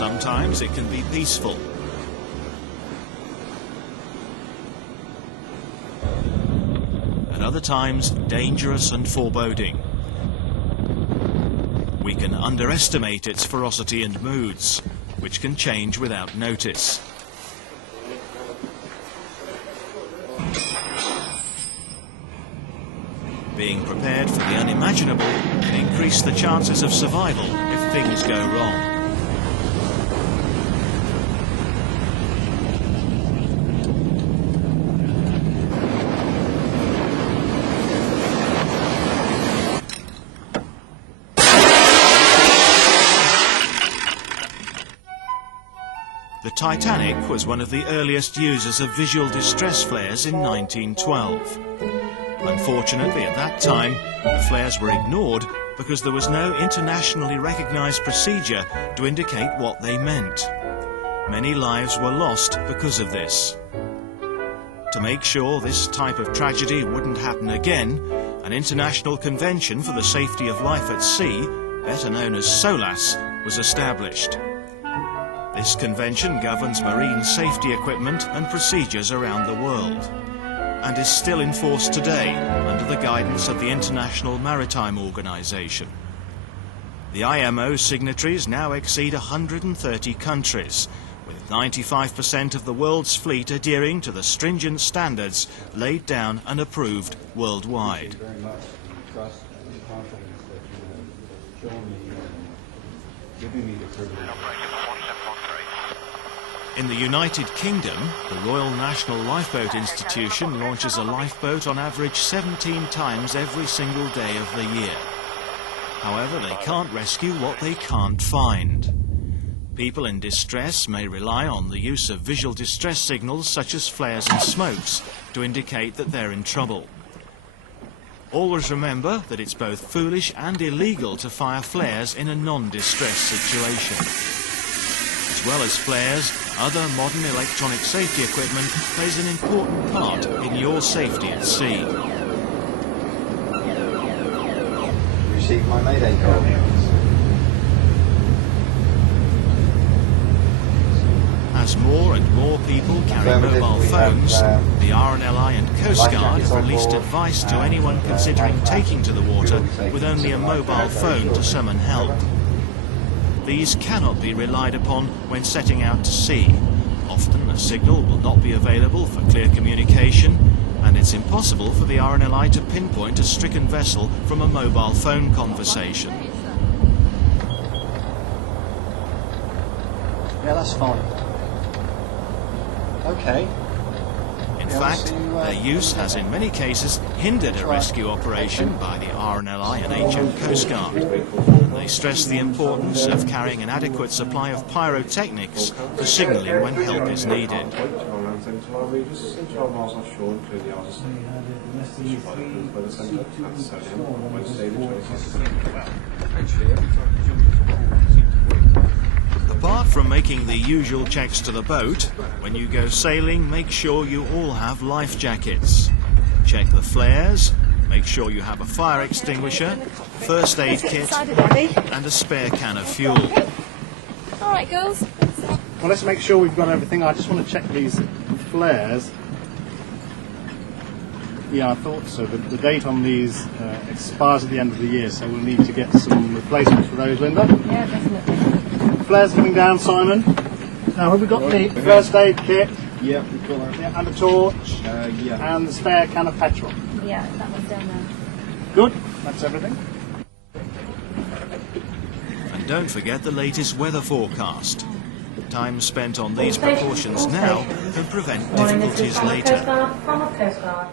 Sometimes it can be peaceful. At other times, dangerous and foreboding. We can underestimate its ferocity and moods, which can change without notice. Being prepared for the unimaginable can increase the chances of survival if things go wrong. The Titanic was one of the earliest users of visual distress flares in 1912. Unfortunately, at that time, the flares were ignored because there was no internationally recognized procedure to indicate what they meant. Many lives were lost because of this. To make sure this type of tragedy wouldn't happen again, an international convention for the safety of life at sea, better known as SOLAS, was established. This convention governs marine safety equipment and procedures around the world, and is still in force today under the guidance of the International Maritime Organization. The IMO signatories now exceed 130 countries, with 95% of the world's fleet adhering to the stringent standards laid down and approved worldwide. Thank you very much. Trust and confidence that you have shown me and giving me the privilege. In the United Kingdom, the Royal National Lifeboat Institution launches a lifeboat on average 17 times every single day of the year. However, they can't rescue what they can't find. People in distress may rely on the use of visual distress signals such as flares and smokes to indicate that they're in trouble. Always remember that it's both foolish and illegal to fire flares in a non-distress situation. As well as flares, other modern electronic safety equipment plays an important part in your safety at sea. Received my Mayday call. As more and more people carry mobile phones, the RNLI and Coast Guard have released advice to anyone considering taking to the water with only a mobile phone to summon help. These cannot be relied upon when setting out to sea. Often a signal will not be available for clear communication, and it's impossible for the RNLI to pinpoint a stricken vessel from a mobile phone conversation. Yeah, that's fine. Okay. In fact, their use has in many cases hindered a rescue operation by the RNLI and HM Coast Guard. They stress the importance of carrying an adequate supply of pyrotechnics for signalling when help is needed. Apart from making the usual checks to the boat, when you go sailing, make sure you all have life jackets. Check the flares, make sure you have a fire extinguisher, first aid kit, and a spare can of fuel. All right, girls. Well, let's make sure we've got everything. I just want to check these flares. Yeah, I thought so. The date on these expires at the end of the year, so we'll need to get some replacements for those, Linda. Yeah, definitely. Flares coming down, Simon. Now, have we got the first aid kit? Yeah, we've got that. Yeah, and a torch? Yeah. And the spare can of petrol? Yeah, that one's down there. Good. That's everything. And don't forget the latest weather forecast. Time spent on these precautions now can prevent difficulties later. From a Coast Guard.